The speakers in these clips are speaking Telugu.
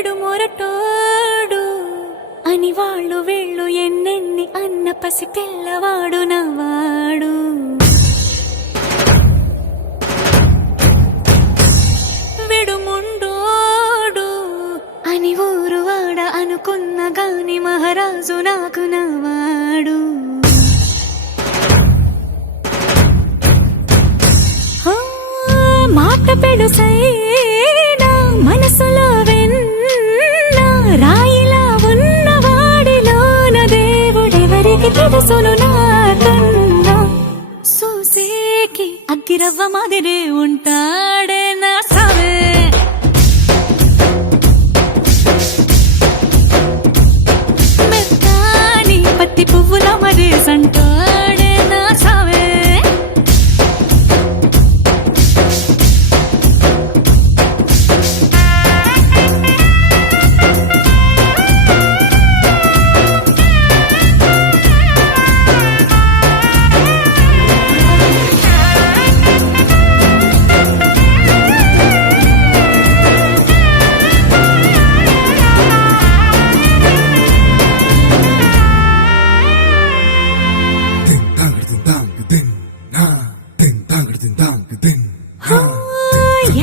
విడు మొరటోడు అని వాళ్ళు వీళ్ళు ఎన్నెన్ని అన్న పసి పిల్లవాడు నవ్వాడు. విడు ముండోడు అని ఊరు వాడ అనుకున్న గాని మహారాజు నాకు నవ్వాడు. మాట పెడుసైనా మనసులో వెన్న రాయిలా ఉన్నవాడిలోన దేవుడెవరికి తెలుసును నాకన్నా. సూసేకి అగ్గిరవ్వ మాదిరే ఉంటాడే నా సావే. మెత్తాని పత్తి పువ్వుల మరేసంటాడే నా సావే.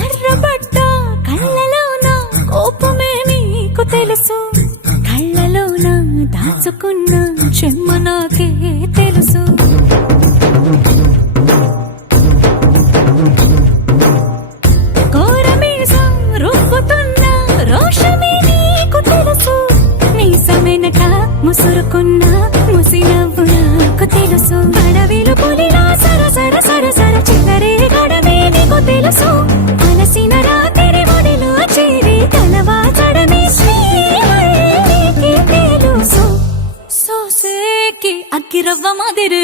ఎర్రబడ్డ కళ్ళలోన కోపమే నీకు తెలుసు, కళ్ళలోన దాచుకున్న చెమ్మ నాకే తెలుసు. కోరమీసం రుబ్బుతున్న రోషమే నీకు తెలుసు, మీసమెనక ముసురుకున్న ముసినవ్వు నాకు తెలుసు. అడవిలు పులిలా సరసర సరసర చిల్లరే గడమే నీకు తెలుసు. అలసిన రాత్రి ఒడిలో చేరి తలవాచడమే శ్రీకి తెలుసు. సోసేకి అగ్గిరవ్వ మాదిరి